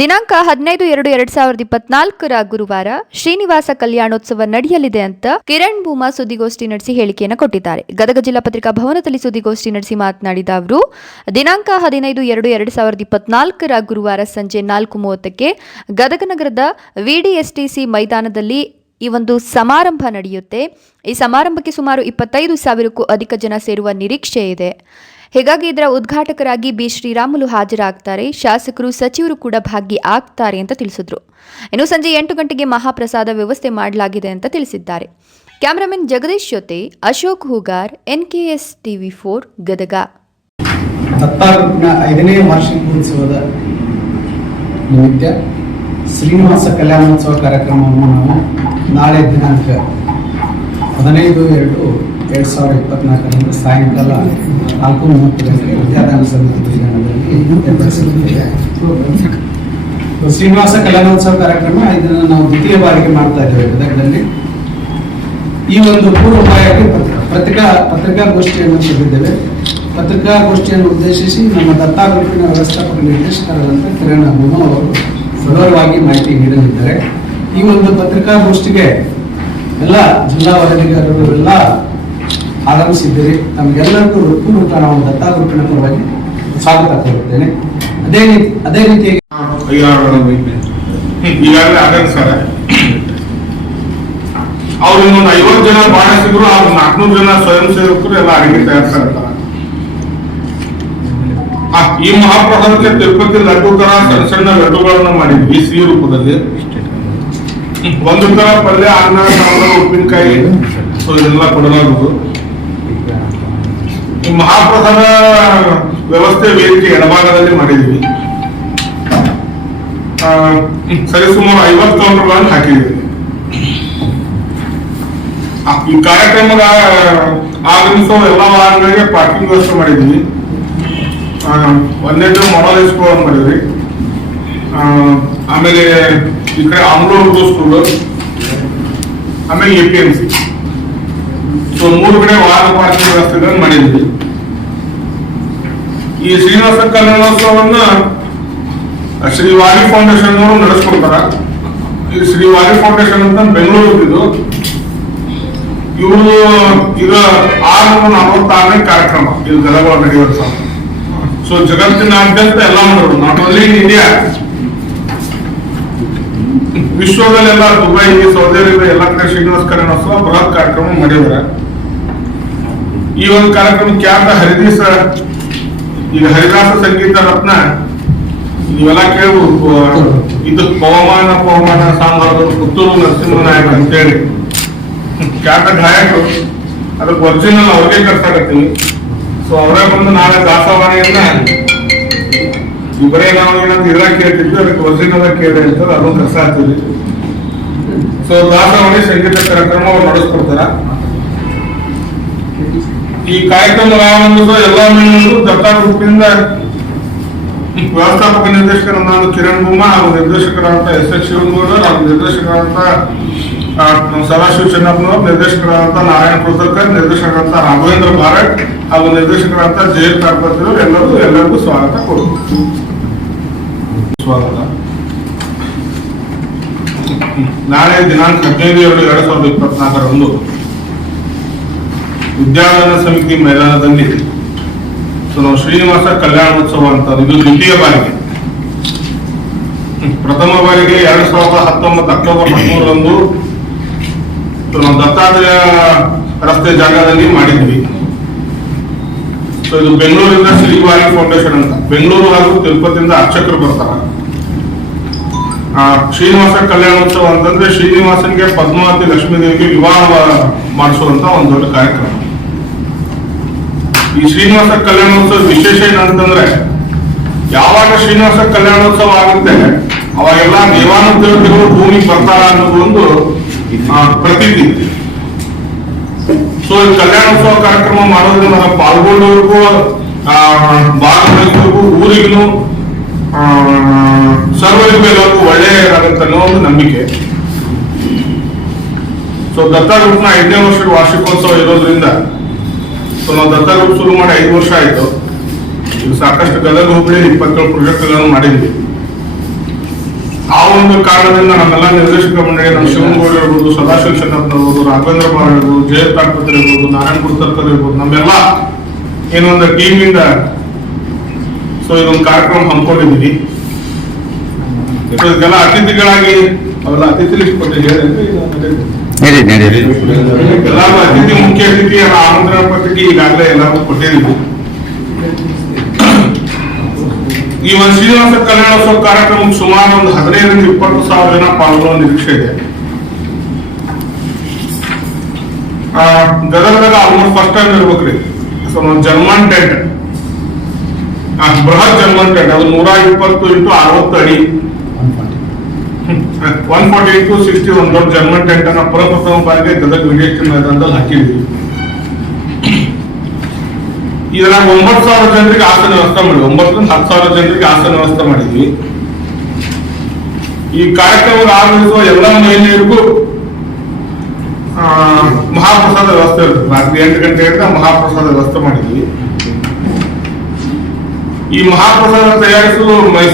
ದಿನಾಂಕ ಹದಿನೈದು ಎರಡು ಎರಡ್ ಸಾವಿರದ ಇಪ್ಪತ್ನಾಲ್ಕರ ಗುರುವಾರ ಶ್ರೀನಿವಾಸ ಕಲ್ಯಾಣೋತ್ಸವ ನಡೆಯಲಿದೆ ಅಂತ ಕಿರಣ್ ಭೂಮಾ ಸುದ್ದಿಗೋಷ್ಠಿ ನಡೆಸಿ ಹೇಳಿಕೆಯನ್ನು ಕೊಟ್ಟಿದ್ದಾರೆ. ಗದಗ ಜಿಲ್ಲಾ ಪತ್ರಿಕಾ ಭವನದಲ್ಲಿ ಸುದ್ದಿಗೋಷ್ಠಿ ನಡೆಸಿ ಮಾತನಾಡಿದ ಅವರು, ದಿನಾಂಕ ಹದಿನೈದು ಎರಡು ಎರಡ್ ಸಾವಿರದ ಇಪ್ಪತ್ನಾಲ್ಕರ ಗುರುವಾರ ಸಂಜೆ ನಾಲ್ಕು ಮೂವತ್ತಕ್ಕೆ ಗದಗ ನಗರದ ವಿಡಿಎಸ್ಟಿಸಿ ಮೈದಾನದಲ್ಲಿ ಈ ಒಂದು ಸಮಾರಂಭ ನಡೆಯುತ್ತೆ. ಈ ಸಮಾರಂಭಕ್ಕೆ ಸುಮಾರು ಇಪ್ಪತ್ತೈದು ಸಾವಿರಕ್ಕೂ ಅಧಿಕ ಜನ ಸೇರುವ ನಿರೀಕ್ಷೆ ಇದೆ. ಹೀಗಾಗಿ ಇದರ ಉದ್ಘಾಟಕರಾಗಿ ಬಿ. ಶ್ರೀರಾಮುಲು ಹಾಜರಾಗ್ತಾರೆ. ಶಾಸಕರು, ಸಚಿವರು ಕೂಡ ಭಾಗಿ ಆಗ್ತಾರೆ ಅಂತ ತಿಳಿಸಿದ್ರು. ಇನ್ನು ಸಂಜೆ ಎಂಟು ಗಂಟೆಗೆ ಮಹಾಪ್ರಸಾದ ವ್ಯವಸ್ಥೆ ಮಾಡಲಾಗಿದೆ ಅಂತ ತಿಳಿಸಿದ್ದಾರೆ. ಕ್ಯಾಮರಾಮನ್ ಜಗದೀಶ್ ಜೊತೆ Ashok Hugar, NKS TV four, Gadag. ಐದನೇ ವಾರ್ಷಿಕೋತ್ಸವದ ನಿಮಿತ್ತ ಶ್ರೀನಿವಾಸ ಕಲ್ಯಾಣೋತ್ಸವ ಕಾರ್ಯಕ್ರಮವನ್ನು ನಾವು ನಾಳೆ ದಿನಾಂಕ ಹದಿನೈದು ಎರಡು ಎರಡು ಸಾವಿರದ ಇಪ್ಪತ್ನಾಲ್ಕರಿಂದ ಸಾಯಂಕಾಲ ನಾಲ್ಕು ಶ್ರೀನಿವಾಸ ಕಲ್ಯಾಣೋತ್ಸವ ಕಾರ್ಯಕ್ರಮ ಇದನ್ನು ನಾವು ದ್ವಿತೀಯ ಬಾರಿಗೆ ಮಾಡ್ತಾ ಇದ್ದೇವೆ ಗದಗದಲ್ಲಿ. ಈ ಒಂದು ಪತ್ರಿಕಾ ಪತ್ರಿಕಾ ಪತ್ರಿಕಾಗೋಷ್ಠಿಯನ್ನು ತೆಗೆದಿದ್ದೇವೆ. ಪತ್ರಿಕಾಗೋಷ್ಠಿಯನ್ನು ಉದ್ದೇಶಿಸಿ ನಮ್ಮ ದತ್ತಾ ಗ್ರೂಪಿನ ವ್ಯವಸ್ಥಾಪಕ ನಿರ್ದೇಶಕರಾದಂಥ ಕಿರಣ್ ಅಮ್ಮ ಅವರು ಸುಲಭವಾಗಿ ಮಾಹಿತಿ ನೀಡಲಿದ್ದಾರೆ. ಈ ಒಂದು ಪತ್ರಿಕಾಗೋಷ್ಠಿಗೆ ಎಲ್ಲ ಜಿಲ್ಲಾ ವರದಿಗಾರರು ಎಲ್ಲ ಆಗಮಿಸಿದ್ದೀರಿ ನಮಗೆಲ್ಲರಿಗೂ ಹೃತ್ಪೂರ್ವಕ ನಾವು ದತ್ತಾ ಪರವಾಗಿ ಸ್ವಾಗತ ಕೋರುತ್ತೇನೆ. ಅದೇ ರೀತಿ, ಅದೇ ರೀತಿಯಾಗಿ ಈಗಾಗಲೇ ಅವ್ರು ಇನ್ನೊಂದು ಐವತ್ತು ಜನ ಬಾಣಸಿದ್ರು ಅವ್ರು ನಾಲ್ಕನೂರು ಜನ ಸ್ವಯಂ ಸೇವಕರು ಎಲ್ಲ ಅಡಿಗೆ ತಯಾರಿಸ್ತಾರೆ ಈ ಮಹಾಪ್ರಸಾದಕ್ಕೆ ತಿರುಪತಿ ಲಡ್ಡು ತರ ಸಣ್ಣ ಸಣ್ಣ ಲಡ್ಡುಗಳನ್ನ ಮಾಡಿದ್ವಿ ಸಿಹಿ ರೂಪದಲ್ಲಿ. ಒಂದು ತರ ಪಲ್ಯ ಅನ್ನ ಉಪ್ಪಿನಕಾಯಿ, ಸೊ ಇದೆಲ್ಲ ಕೊಡಲಾಗುವುದು. ಈ ಮಹಾಪ್ರಸಾದ ವ್ಯವಸ್ಥೆ ವೇದಿಕೆ ಎಡಭಾಗದಲ್ಲಿ ಮಾಡಿದ್ವಿ. ಸರಿಸುಮಾರು ಐವತ್ತು ಕೌಂಟರ್ಗಳನ್ನು ಹಾಕಿದ್ದೀವಿ ಕಾರ್ಯಕ್ರಮದ ಆಗಮಿಸುವ ಎಲ್ಲ ವಾಹನಗಳಿಗೆ ಪಾರ್ಕಿಂಗ್ ವ್ಯವಸ್ಥೆ ಮಾಡಿದ್ವಿ. ಆ, ಒಂದನೇದು ಮಾಡಲ್ ಸ್ಕೂಲ್ ಮಾಡಿದ್ವಿ. ಆ, ಆಮೇಲೆ ಈ ಕಡೆ ಆಮ್ಲೂರು ಸ್ಕೂಲ್ ಆಮೇಲೆ A P M C so, ಮೂರು ಕಡೆ ವಾಹನ ಪಾರ್ಕಿಂಗ್ ವ್ಯವಸ್ಥೆಗಳನ್ನು ಮಾಡಿದ್ವಿ. ಈ ಶ್ರೀನಿವಾಸ ಶ್ರೀ ವಾರಿ ಫೌಂಡೇಶನ್ ಅವರು ನಡೆಸ್ಕೊಡ್ತಾರ. ಈ ಶ್ರೀ ವಾರಿ ಫೌಂಡೇಶನ್ ಅಂತ ಬೆಂಗಳೂರು ಇದು ಇವರು ಇದು ಆರ್ನೂರ ನಲವತ್ತಾರನೇ ಕಾರ್ಯಕ್ರಮ, ಇದು ನಡೆಯುವಂತ. ಸೊ, ಜಗತ್ತಿನಾದ್ಯಂತ ಎಲ್ಲ ಮಾಡೋರು ನಾಟ್ ಓನ್ಲಿ ಇನ್ ಇಂಡಿಯಾ ವಿಶ್ವದಲ್ಲೆಲ್ಲ ದುಬೈ ಸೌದಿ ಅರೇಬಿಯಾ ಎಲ್ಲ ಕಡೆ ಶ್ರೀನಿವಾಸ ಕಲ್ಯಾಣೋತ್ಸವ ಬೃಹತ್ ಕಾರ್ಯಕ್ರಮ ಮಾಡಿದ್ದಾರೆ. ಈ ಒಂದು ಕಾರ್ಯಕ್ರಮ ಖ್ಯಾತ ಹರಿದೀಸ, ಈಗ ಹರಿದಾಸ ಸಂಗೀತ ರತ್ನ, ನೀವೆಲ್ಲ ಕೇಳಬಹುದು ಇದು ಪವಮಾನ ಪವಮಾನ ಸಾಮ್ರಾಜ್ಯ ಪುತ್ತೂರು ನರಸಿಂಹ ನಾಯಕ ಅಂತೇಳಿ. ಖ್ಯಾತ ಗಾಯಕರು. ಅದಕ್ಕೆ ಒರಿಜಿನಲ್ ಅವ್ರಿಗೆ ಕರ್ಸಾಕತ್ತೀವಿ ಸೊ ಅವರೇ ಬಂದು ನಾಳೆ ದಾಸವಾಣಿಯನ್ನ ಇವರೇ ನಾವು ಏನಂತ ಕೇಳ್ತಿದ್ವಿ, ಅದಕ್ಕೆ ಒರಿಜಿನಲ್ ಕೇಳಿ ಅಂತ ಕೆಲಸ ಆಗ್ತದೆ ಸೊ ದಾಸವಾಣಿ ಸಂಗೀತ ಕಾರ್ಯಕ್ರಮ ಅವ್ರು ನಡೆಸ್ಕೊಡ್ತಾರ. ಈ ಕಾರ್ಯಕ್ರಮ ಆರಂಭಿಸುವ ಎಲ್ಲ ಗ್ರೂಪಿನಿಂದ ವ್ಯವಸ್ಥಾಪಕ ನಾನು ಕಿರಣ್ ಭೂಮಾ ಹಾಗೂ ನಿರ್ದೇಶಕರಾದಂತ ಎಸ್ ಎಸ್ ಶಿವನಗೌಡರ್ ಹಾಗೂ ನಮ್ಮ ಸದಾಶಿವ ಚೆನ್ನಪ್ಪನವರು, ನಿರ್ದೇಶಕರಾದಂತ ನಾರಾಯಣ ಪ್ರಸರ್ಕರ್ ನಿರ್ದೇಶಕರಾದಂತ ರಾಘವೇಂದ್ರ ಭಾರತ್ ಹಾಗೂ ನಿರ್ದೇಶಕರಾದಂತ ಜಯಂತ್ ಕಾಕಪತಿಯವರು ಎಲ್ಲರಿಗೂ ಎಲ್ಲರಿಗೂ ಸ್ವಾಗತ ಕೊಡ್ತೀವಿ. ಸ್ವಾಗತ. ನಾಳೆ ದಿನಾಂಕ ಹದಿನೈದು ಎರಡು ಎರಡ್ ಸಾವಿರದ ಇಪ್ಪತ್ನಾಲ್ಕರಂದು ವಿದ್ಯಾದಾನ ಸಮಿತಿ ಮೈದಾನದಲ್ಲಿ ನಾವು ಶ್ರೀನಿವಾಸ ಕಲ್ಯಾಣೋತ್ಸವ ಅಂತ ಇದು ದ್ವಿತೀಯ ಬಾರಿಗೆ. ಪ್ರಥಮ ಬಾರಿಗೆ ಎರಡ್ ಸಾವಿರದ ಹತ್ತೊಂಬತ್ತು ಅಕ್ಟೋಬರ್ ಹದಿಮೂರರಂದು ನಾವು ದತ್ತಾತ್ರೇಯ ರಸ್ತೆ ಜಾಗದಲ್ಲಿ ಮಾಡಿದ್ವಿ ಸೊ ಇದು ಬೆಂಗಳೂರಿಂದ ಶ್ರೀವಾರಿ ಫೌಂಡೇಶನ್ ಅಂತ. ಬೆಂಗಳೂರು ಹಾಗೂ ತಿರುಪತಿಯಿಂದ ಅರ್ಚಕರು ಬರ್ತಾರ. ಶ್ರೀನಿವಾಸ ಕಲ್ಯಾಣೋತ್ಸವ ಅಂತಂದ್ರೆ ಶ್ರೀನಿವಾಸನ್ಗೆ ಪದ್ಮಾವತಿ ಲಕ್ಷ್ಮೀದೇವಿಗೆ ವಿವಾಹ ಮಾಡಿಸುವಂತ ಒಂದು ದೊಡ್ಡ ಕಾರ್ಯಕ್ರಮ. ಈ ಶ್ರೀನಿವಾಸ ಕಲ್ಯಾಣೋತ್ಸವ ವಿಶೇಷ ಏನಂತಂದ್ರೆ ಯಾವಾಗ ಶ್ರೀನಿವಾಸ ಕಲ್ಯಾಣೋತ್ಸವ ಆಗುತ್ತೆ ಅವಾಗೆಲ್ಲ ದೇವಾನುದೇವತೆಗಳು ಭೂಮಿ ಬರ್ತಾರ ಅನ್ನೋದು ಒಂದು ಪ್ರತೀತಿ. ಸೊ ಕಲ್ಯಾಣೋತ್ಸವ ಕಾರ್ಯಕ್ರಮ ಮಾಡೋದ್ರಿಂದ ಪಾಲ್ಗೊಂಡವ್ರಿಗೂ ಆ, ಭಾಗವಹಿಸೋರ್ಗೂ ಊರಿಗೂ ಸರ್ವರಿಗೂ ಎಲ್ಲರಿಗೂ ಒಳ್ಳೆಯದಾಗಂತ ಒಂದು ನಂಬಿಕೆ. ಸೊ ದತ್ತ ಗ್ರೂಪ್ನ ಐದನೇ ವರ್ಷದ ವಾರ್ಷಿಕೋತ್ಸವ ಇರೋದ್ರಿಂದ ಸೊ ನಾವು ದತ್ತ ಗ್ರೂಪ್ ಶುರು ಮಾಡಿ ಐದು ವರ್ಷ ಆಯ್ತು. ಈಗ ಸಾಕಷ್ಟು ಗದಗ ಹುಬ್ಬಳ್ಳಿ ಇಪ್ಪತ್ತೇಳು ಪ್ರಾಜೆಕ್ಟ್ಗಳನ್ನು ಮಾಡಿದ್ವಿ. ಆ ಒಂದು ಕಾರಣದಿಂದ ನಮ್ಮೆಲ್ಲ ನಿರ್ದೇಶಕ ಮಂಡಳಿ, ನಮ್ಮ ಶಿವನಗೌಡ ಇರ್ಬೋದು, ಸದಾಶಿವ ಇರ್ಬೋದು, ರಾಘವೇಂದ್ರ ಬಾರ್ ಇರ್ಬೋದು, ಜಯಂತ್ ಆಸ್ಪತ್ರೆ ಇರ್ಬೋದು, ನಾರಾಯಣಪುರ ಸರ್ಕಲ್ ಇರ್ಬೋದು, ನಮ್ಮೆಲ್ಲ ಏನೊಂದು ಟೀಮ್ ಇಂದ ಸೊ ಇದೊಂದು ಕಾರ್ಯಕ್ರಮ ಹಮ್ಮಿಕೊಂಡಿದ್ದೀವಿ. ಇದಕ್ಕೆಲ್ಲ ಅತಿಥಿಗಳಾಗಿ ಅವೆಲ್ಲ ಅತಿಥಿ ಲಿಸ್ಟ್ ಹೇಳಿದ್ರೆ ನಡಿ ನಡಿ ಎಲ್ಲಾರು ಅತಿಥಿ ಮುಖ್ಯ ಅತಿಥಿ ಆಮಂತ್ರಣ ಪತ್ರಿಕೆ ಈಗಾಗಲೇ ಎಲ್ಲರಿಗೂ ಕೊಟ್ಟಿದ್ದೀವಿ. ಈ ಒಂದು ಶ್ರೀನಿವಾಸ ಕಲ್ಯಾಣೋತ್ಸವ ಕಾರ್ಯಕ್ರಮಕ್ಕೆ ಸುಮಾರು ಒಂದು ಹದಿನೈದರಿಂದ ಇಪ್ಪತ್ತು ಸಾವಿರ ಜನ ಪಾಲ್ಗೊಳ್ಳೋ ನಿರೀಕ್ಷೆ ಇದೆ. ಗದಗದಾಗ ಆಲ್ಮೋಸ್ಟ್ ಫಸ್ಟ್ ಟೈಮ್ ಇರ್ಬೇಕ್ರಿ. So German tent. ಆ, ಬೃಹತ್ ಜರ್ಮನ್ ಟೆಂಟ್. ಅದು ನೂರ ಇಪ್ಪತ್ತು ಇಂಟು ಅರವತ್ತು ಅಡಿ. ಒನ್ ಫಾರ್ಟಿ ಟು ಸಿಕ್ಸ್ಟಿ ಒಂದು ದೊಡ್ಡ ಜರ್ಮನ್ ಟೆಂಟ್ ಅನ್ನ ಪ್ರಪ್ರಥಮ ಬಾರಿಗೆ ಗದಗ ವಿಜಯಶ್ರೀ ಮೈದಾನದಲ್ಲಿ ಹಾಕಿದ್ವಿ. ಇದರ ಒಂಬತ್ತು ಸಾವಿರ ಜನರಿಗೆ ಆಸನ ವ್ಯವಸ್ಥೆ ಮಾಡಿ ಒಂಬತ್ತರಿಂದ ಹತ್ತು ಸಾವಿರ ಜನರಿಗೆ ಆಸನ ವ್ಯವಸ್ಥೆ ಮಾಡಿದ್ವಿ. ಈ ಕಾರ್ಯಕ್ರಮದ ಆಗಮಿಸುವ ಎಲ್ಲ ಮಹಿಳೆಯರಿಗೂ ಮಹಾಪ್ರಸಾದ ವ್ಯವಸ್ಥೆ ಇರುತ್ತೆ. ರಾತ್ರಿ ಎಂಟು ಗಂಟೆಯಿಂದ ಮಹಾಪ್ರಸಾದ ವ್ಯವಸ್ಥೆ ಮಾಡಿದ್ವಿ. ಈ ಮಹಾಪ್ರಸಾದ ತಯಾರಿಸಲು ಮೈಸೂರು